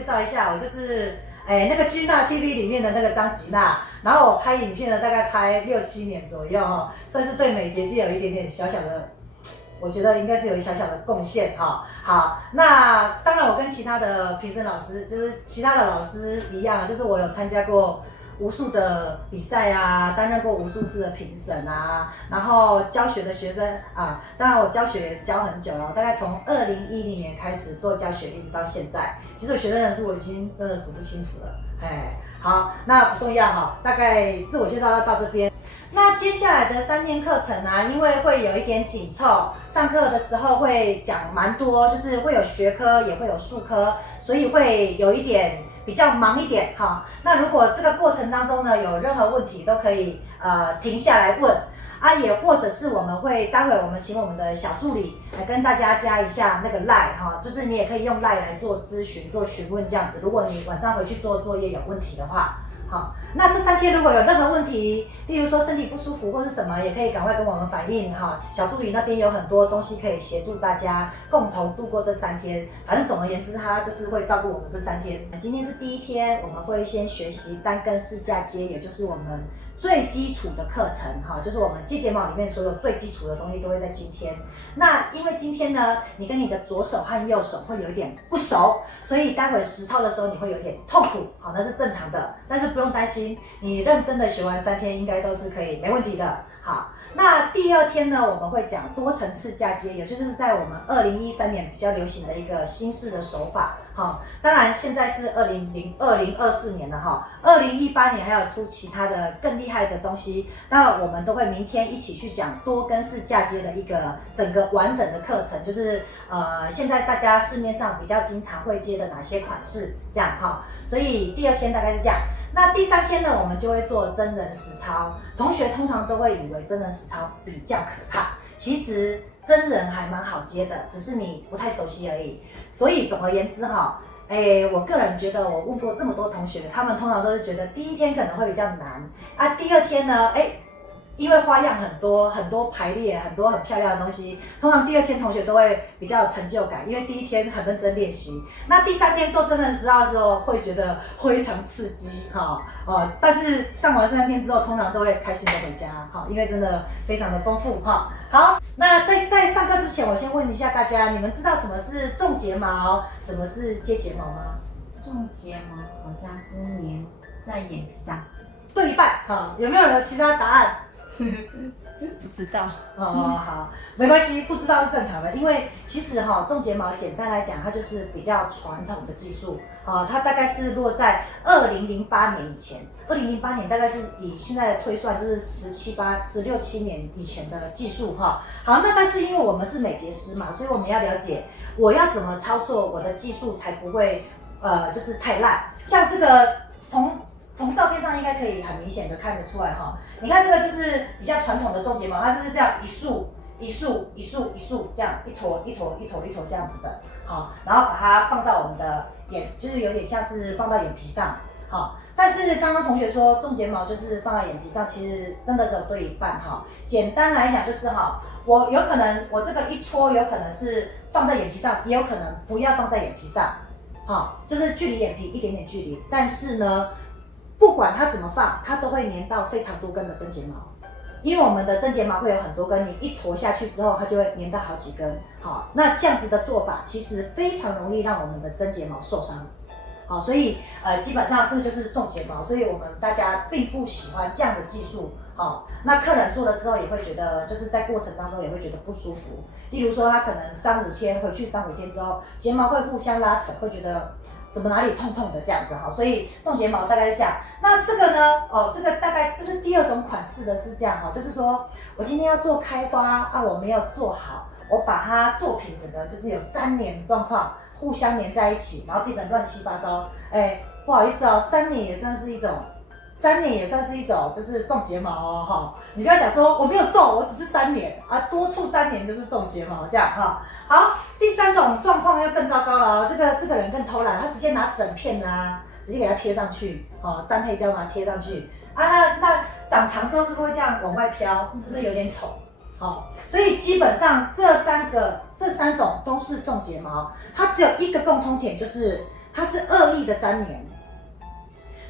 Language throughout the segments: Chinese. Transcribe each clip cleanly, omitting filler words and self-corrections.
介绍一下，我就是那个君娜 TV 里面的那个张吉娜，然后我拍影片呢，大概拍6、7年左右哈，算是对美睫界有一点点小小的，我觉得应该是有一小小的贡献哈。好，那当然我跟其他的评审老师，就是其他的老师一样，就是我有参加过无数的比赛啊，担任过无数次的评审啊，然后教学的学生啊，当然我教学也教很久了，大概从2010年开始做教学，一直到现在。其实我学生人数我已经真的数不清楚了，好，那不重要哈，大概自我介绍到这边。那接下来的3天课程啊，因为会有一点紧凑，上课的时候会讲蛮多，就是会有学科也会有术科，所以会有一点比较忙一点哈。那如果这个过程当中呢有任何问题，都可以停下来问啊，也或者是我们会待会我们请我们的小助理来跟大家加一下那个 LINE 哈，就是你也可以用 LINE 来做咨询、做询问这样子。如果你晚上回去做作业有问题的话。好，那这3天如果有任何问题，例如说身体不舒服或是什么，也可以赶快跟我们反映哈。小助理那边有很多东西可以协助大家共同度过这3天。反正总而言之，他就是会照顾我们这3天。今天是第1天，我们会先学习单根式嫁接，也就是我们最基础的课程哈，就是我们接睫毛里面所有最基础的东西都会在今天。那因为今天呢，你跟你的左手和右手会有一点不熟，所以待会实操的时候你会有点痛苦，好，那是正常的，但是不用担心，你认真的学完3天应该都是可以没问题的。好，那第2天呢，我们会讲多层次嫁接，也就是在我们2013年比较流行的一个新式的手法。好，当然现在是2024年了哈，2018年还有出其他的更厉害的东西，那我们都会明天一起去讲多根式嫁接的一个整个完整的课程，就是现在大家市面上比较经常会接的哪些款式这样哈，所以第2天大概是这样。那第3天呢，我们就会做真人实操。同学通常都会以为真人实操比较可怕，其实真人还蛮好接的，只是你不太熟悉而已。所以总而言之哈，我个人觉得，我问过这么多同学，他们通常都是觉得第1天可能会比较难啊，第2天呢，因为花样很多，很多排列，很多很漂亮的东西，通常第2天同学都会比较有成就感，因为第1天很认真练习。那第3天做真人实操的时候，会觉得非常刺激哈但是上完3天之后，通常都会开心的回家哈，因为真的非常的丰富哈。好，那在上课之前，我先问一下大家，你们知道什么是种睫毛，什么是接睫毛吗？种睫毛好像是粘在眼皮上，对一半哈，有没有人有其他答案？不知道好，没关系，不知道是正常的，因为其实种睫毛简单来讲，它就是比较传统的技术它大概是落在2008年以前，2008年大概是以现在的推算就是16、17年以前的技术好，那但是因为我们是美睫师嘛，所以我们要了解我要怎么操作我的技术才不会就是太烂，像这个从照片上应该可以很明显的看得出来你看这个就是比较传统的种睫毛，它就是这样一束这样一坨这样子的，然后把它放到我们的眼，就是有点像是放到眼皮上，但是刚刚同学说种睫毛就是放在眼皮上，其实真的只有对一半简单来讲就是我有可能我这个一撮有可能是放在眼皮上，也有可能不要放在眼皮上，就是距离眼皮一点点距离，但是呢。不管它怎么放，它都会粘到非常多根的真睫毛，因为我们的真睫毛会有很多根，你一坨下去之后，它就会粘到好几根。那这样子的做法其实非常容易让我们的真睫毛受伤。所以基本上这个就是种睫毛，所以我们大家并不喜欢这样的技术。那客人做了之后也会觉得，就是在过程当中也会觉得不舒服。例如说他可能3、5天回去3、5天之后，睫毛会互相拉扯，会觉得。怎么哪里痛痛的这样子所以种睫毛大概是这样。那这个呢？这个大概这是第2种款式的是这样就是说我今天要做开花我没有做好，我把它作品整个就是有粘连的状况，互相粘在一起，然后变成乱七八糟。不好意思粘连也算是一种就是种睫毛你不要想说我没有种，我只是粘连多处粘连就是种睫毛这样好，第3种状况又更糟糕了这个人更偷懒，他直接拿整片直接给它贴上去粘黑胶把它贴上去那长长之后是不是会这样往外飘？是不是有点丑？所以基本上这3种都是种睫毛，它只有一个共通点，就是它是恶意的粘连。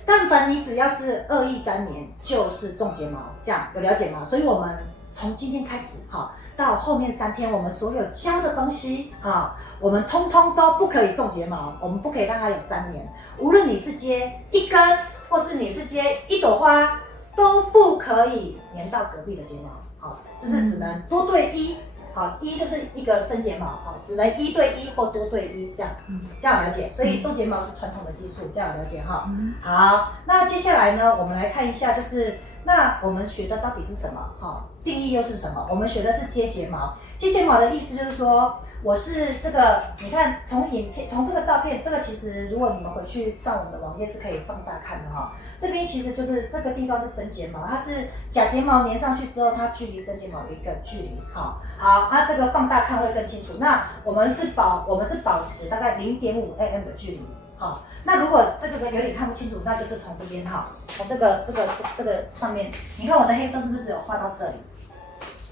但凡你只要是恶意粘连，就是种睫毛，这样有了解吗？所以我们从今天开始哈，到后面3天，我们所有教的东西哈，我们通通都不可以种睫毛，我们不可以让它有粘连。无论你是接一根，或是你是接一朵花，都不可以粘到隔壁的睫毛。好，就是只能多对1。好，1就是一个真睫毛，好，只能1对1或多对1这样，这样了解。所以种睫毛是传统的技术，这样了解哈。好，那接下来呢，我们来看一下，就是那我们学的到底是什么？哈，定义又是什么？我们学的是接睫毛。接睫毛的意思就是说，我是这个，你看从影片，从这个照片，这个其实如果你们回去上我们的网页是可以放大看的哈。这边其实就是这个地方是真睫毛，它是假睫毛粘上去之后，它距离真睫毛有一个距离，好，它这个放大看会更清楚。那我们是保持大概0.5 mm 的距离，好，那如果这个有点看不清楚，那就是从这边哈，从这个上面，你看我的黑色是不是只有画到这里？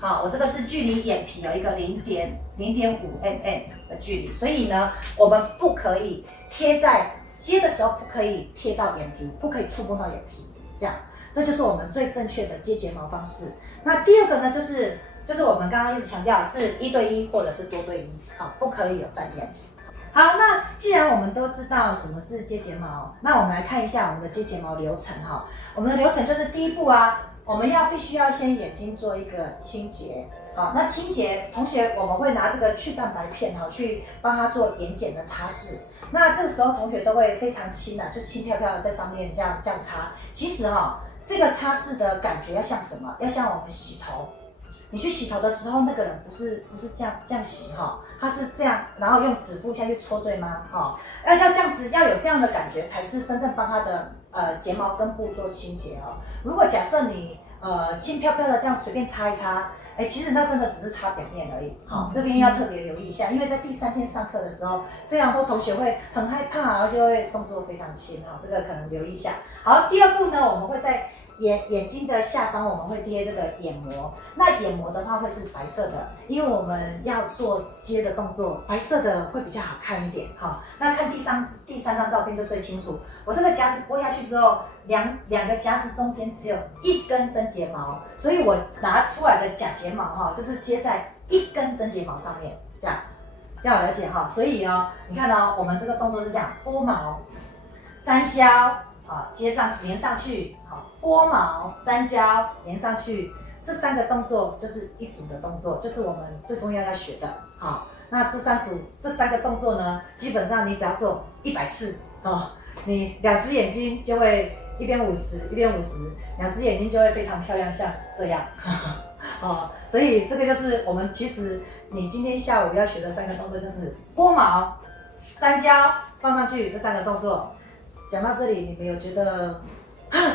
好，我这个是距离眼皮有一个0.5 mm 的距离，所以呢，我们不可以贴在接的时候不可以贴到眼皮，不可以触碰到眼皮，这样，这就是我们最正确的接睫毛方式。那第二个呢，就是我们刚刚一直强调是1对1或者是多对1，好，不可以有粘连。好，那既然我们都知道什么是接睫毛，那我们来看一下我们的接睫毛流程哈。我们的流程就是第一步啊，我们必须要先眼睛做一个清洁。好，那清洁，同学我们会拿这个去蛋白片哈，去帮他做眼睑的擦拭。那这个时候同学都会非常轻就轻飘飘的在上面这样擦。其实这个擦拭的感觉要像什么？要像我们洗头。你去洗头的时候，那个人不是这样洗他是这样，然后用指腹下去搓，对吗？要这样子，要有这样的感觉，才是真正帮他的睫毛根部做清洁如果假设你轻飘飘的这样随便擦一擦，其实那真的只是擦表面而已。这边要特别留意一下，因为在第3天上课的时候，非常多同学会很害怕，然后就会动作非常轻这个可能留意一下。好，第二步呢，我们会在眼睛的下方我们会贴这个眼膜，那眼膜的话会是白色的，因为我们要做接的动作，白色的会比较好看一点那看第三张照片就最清楚。我这个夹子拨下去之后，两个夹子中间只有1根真睫毛，所以我拿出来的假睫毛就是接在1根真睫毛上面，这样了解所以你看我们这个动作是这样：拨毛、粘胶。接上去，粘上去，拨毛、粘胶、粘上去，这3个动作就是一组的动作，就是我们最重要学的。那这3个动作呢，基本上你只要做100次你2只眼睛就会一边50，2只眼睛就会非常漂亮，像这样。所以这个就是我们其实你今天下午要学的3个动作，就是拨毛、粘胶、放上去这3个动作。讲到这里，你们有觉得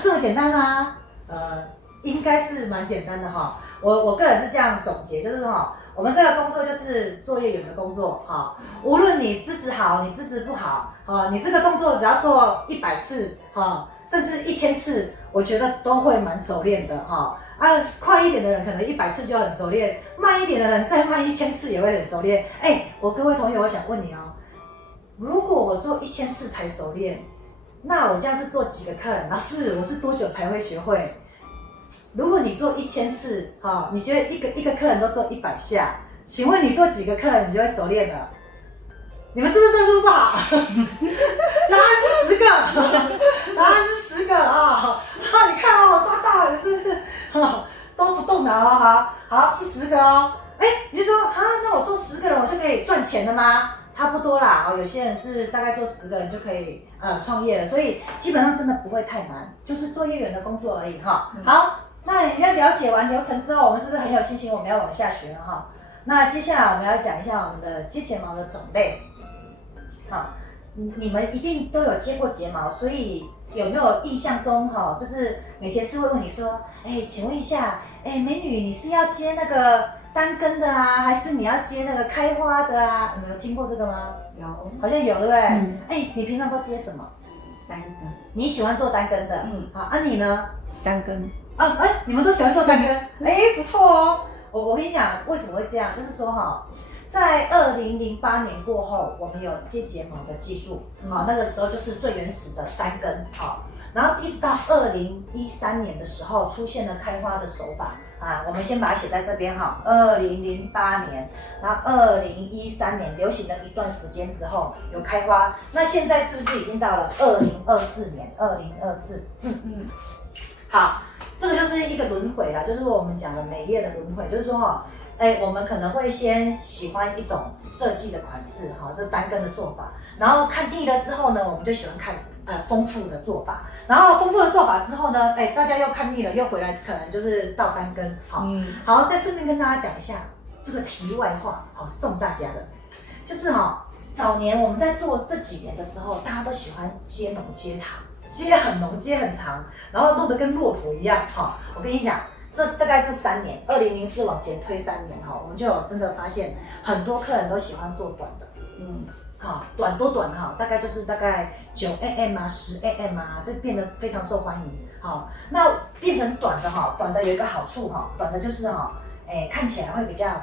这么简单吗？应该是蛮简单的我个人是这样总结，就是我们这个工作就是作业员的工作无论你资质好，你资质不好你这个动作只要做100次甚至1000次，我觉得都会蛮熟练的快一点的人可能100次就很熟练，慢一点的人再慢1000次也会很熟练。各位同学，我想问你如果我做1000次才熟练，那我这样是做几个客人？老师，我是多久才会学会？如果你做1000次，你觉得一个客人都做100下，请问你做几个客人你就会熟练了？你们是不是算数不好？答案是10个，答案是10个你看我抓到了，是不是？都不动的好是10个你就说那我做10个人我就可以赚钱了吗？差不多啦有些人是大概做10个人就可以创业了，所以基本上真的不会太难，就是作业员的工作而已好，那你要了解完流程之后，我们是不是很有信心我们要往下学了那接下来我们要讲一下我们的接睫毛的种类。你们一定都有接过睫毛，所以有没有印象中就是美睫师会问你说请问一下美女，你是要接那个单根的还是你要接那个开花的有没有听过这个吗？有，好像有对不对？你平常都接什么？单根。你喜欢做单根的你呢？单根。你们都喜欢做单根不错我跟你讲为什么会这样，就是说在2008年过后，我们有接睫毛的技术，好，那个时候就是最原始的单根，好，然后一直到2013年的时候出现了开花的手法啊，我们先把它写在这边哈，2008年，然后2013年流行了一段时间之后有开花，那现在是不是已经到了2024年？2024，好，这个就是一个轮回啦，就是我们讲的美业的轮回，就是说哈。我们可能会先喜欢一种设计的款式，哈，这是单根的做法。然后看腻了之后呢，我们就喜欢看丰富的做法。然后丰富的做法之后呢，大家又看腻了，又回来可能就是到单根，好，好，再顺便跟大家讲一下这个题外话，好，送大家的，就是早年我们在做这几年的时候，大家都喜欢接浓接长，接很浓接很长，然后弄得跟骆驼一样，哈，我跟你讲。大概这3年，2004往前推3年哈，我们就有真的发现很多客人都喜欢做短的，短多短哈，大概9mm啊、10mm啊，这变得非常受欢迎。好，那变成短的哈，短的有一个好处哈，短的就是看起来会比较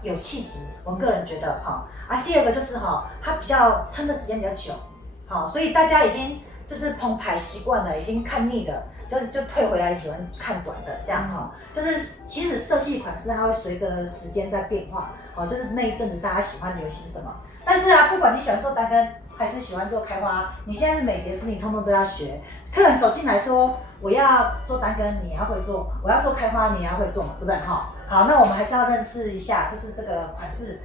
有气质，我个人觉得哈。第二个就是它比较撑的时间比较久，好，所以大家已经就是澎湃习惯了，已经看腻了。就退回来喜欢看短的这样哈，就是其实设计款式它会随着时间在变化，就是那一阵子大家喜欢流行什么，但是不管你喜欢做单根还是喜欢做开花，你现在是美睫师，你通通都要学。客人走进来说我要做单根，你也要会做；我要做开花，你也要会做嘛，对不对哈？好，那我们还是要认识一下，就是这个款式。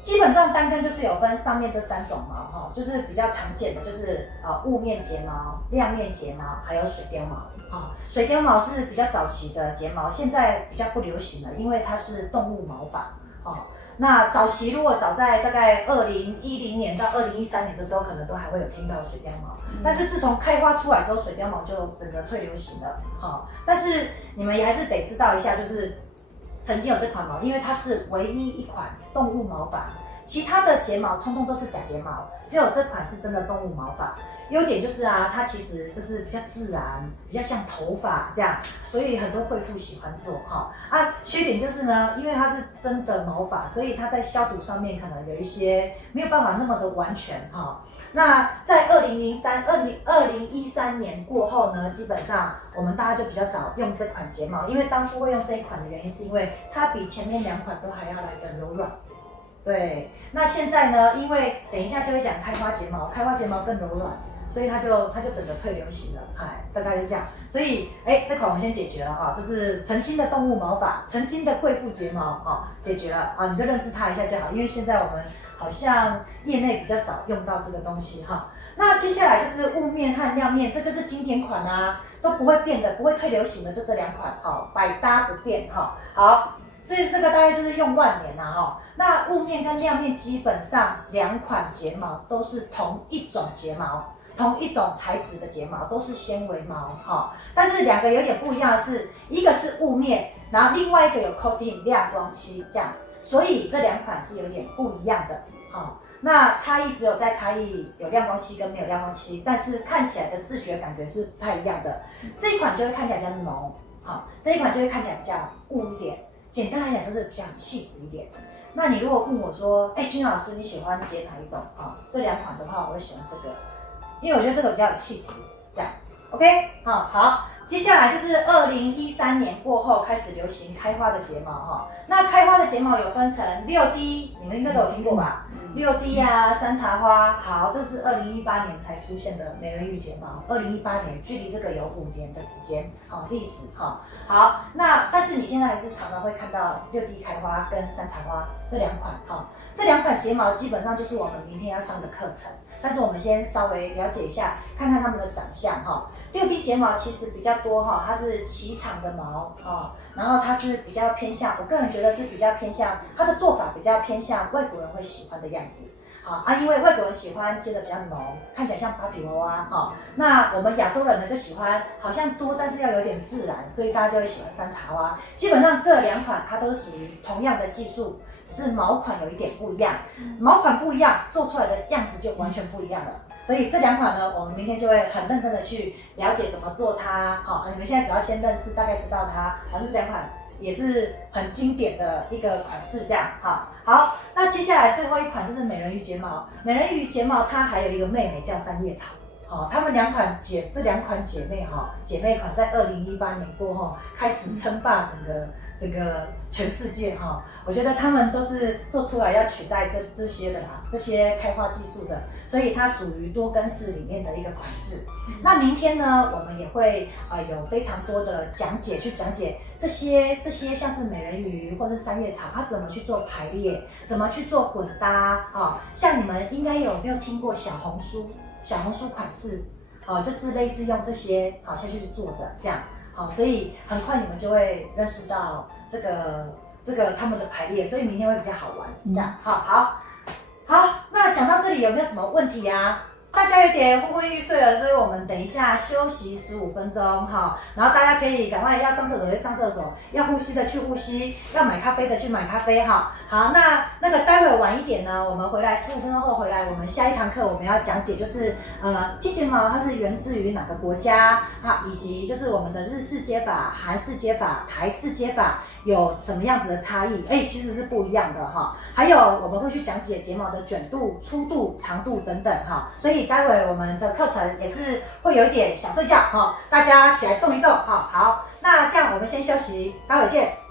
基本上单根就是有分上面这3种毛哈，就是比较常见的就是雾面睫毛、亮面睫毛，还有水貂毛啊。水貂毛是比较早期的睫毛，现在比较不流行了，因为它是动物毛发啊。那早期如果早在大概2010年到2013年的时候，可能都还会有听到水貂毛，但是自从开花出来之后，水貂毛就整个退流行了哈。但是你们也还是得知道一下，就是曾经有这款毛，因为它是唯一一款动物毛发，其他的睫毛通通都是假睫毛，只有这款是真的动物毛发。优点就是它其实就是比较自然，比较像头发这样，所以很多贵妇喜欢做缺点就是呢，因为它是真的毛发，所以它在消毒上面可能有一些没有办法那么的完全那在2013年过后呢，基本上我们大家就比较少用这款睫毛，因为当初会用这一款的原因是因为它比前面2款都还要来得柔软。对，那现在呢，因为等一下就会讲开花睫毛，开花睫毛更柔软，所以它就整个退流行了，大概是这样。所以这款我们先解决了就是曾经的动物毛发，曾经的贵妇睫毛解决了你就认识它一下就好，因为现在我们好像业内比较少用到这个东西那接下来就是雾面和亮面，这就是经典款都不会变的，不会退流行的，就这2款百搭不变好。这个大概就是用万年那雾面跟亮面基本上2款睫毛都是同一种睫毛，同一种材质的睫毛，都是纤维毛但是2个有点不一样的是，一个是雾面，然后另外一个有 coating 亮光漆这样，所以这2款是有点不一样的那差异只有在差异有亮光漆跟没有亮光漆，但是看起来的视觉感觉是不太一样的。这一款就会看起来比较浓这一款就会看起来比较雾一点。简单来讲就是比较有气质一点。那你如果问我说，君老师你喜欢接哪一种这2款的话，我会喜欢这个，因为我觉得这个比较有气质。这样 ，OK， 好。接下来就是2013年过后开始流行开花的睫毛那开花的睫毛有分成6D， 你们应该都有听过吧？6D 山茶花，好，这是2018年才出现的美人鱼睫毛。2018年，距离这个有5年的时间历史好，那但是你现在还是常常会看到6D 开花跟山茶花这2款这2款睫毛基本上就是我们明天要上的课程。但是我们先稍微了解一下，看看它们的长相6D 睫毛其实比较多它是齐长的毛然后它是比较偏向，我个人觉得是比较偏向，它的做法比较偏向外国人会喜欢的样子因为外国人喜欢接的比较浓，看起来像芭比娃娃那我们亚洲人呢就喜欢好像多，但是要有点自然，所以大家就会喜欢山茶花。基本上这2款它都是属于同样的技术，只是毛款有一点不一样，毛款不一样，做出来的样子就完全不一样了。所以这2款呢，我们明天就会很认真的去了解怎么做它你们现在只要先认识，大概知道它，反正这2款也是很经典的一个款式，这样哈。好，那接下来最后一款就是美人鱼睫毛。美人鱼睫毛它还有一个妹妹叫三叶草。她们这两款姐妹姐妹款在2018年过后开始称霸整个全世界我觉得她们都是做出来要取代这些的啦，这些开花技术的，所以它属于多根式里面的一个款式。那明天呢，我们也会有非常多的讲解这些像是美人鱼或是三叶草，它怎么去做排列，怎么去做混搭像你们应该有没有听过小红书款式，就是类似用这些下去做的这样，所以很快你们就会认识到这个他们的排列，所以明天会比较好玩，这样，好，那讲到这里有没有什么问题啊？大家有点昏昏欲睡了，所以我们等一下休息15分钟然后大家可以赶快要上厕所就上厕所，要呼吸的去呼吸，要买咖啡的去买咖啡好，那个待会晚一点呢，我们回来15分钟后回来，我们下一堂课我们要讲解就是金睫毛它是源自于哪个国家以及就是我们的日式接法、韩式接法、台式接法有什么样子的差异？其实是不一样的还有我们会去讲解睫毛的卷度、粗度、长度等等所以待会我们的课程也是会有一点小睡觉大家起来动一动好，那这样我们先休息，待会见。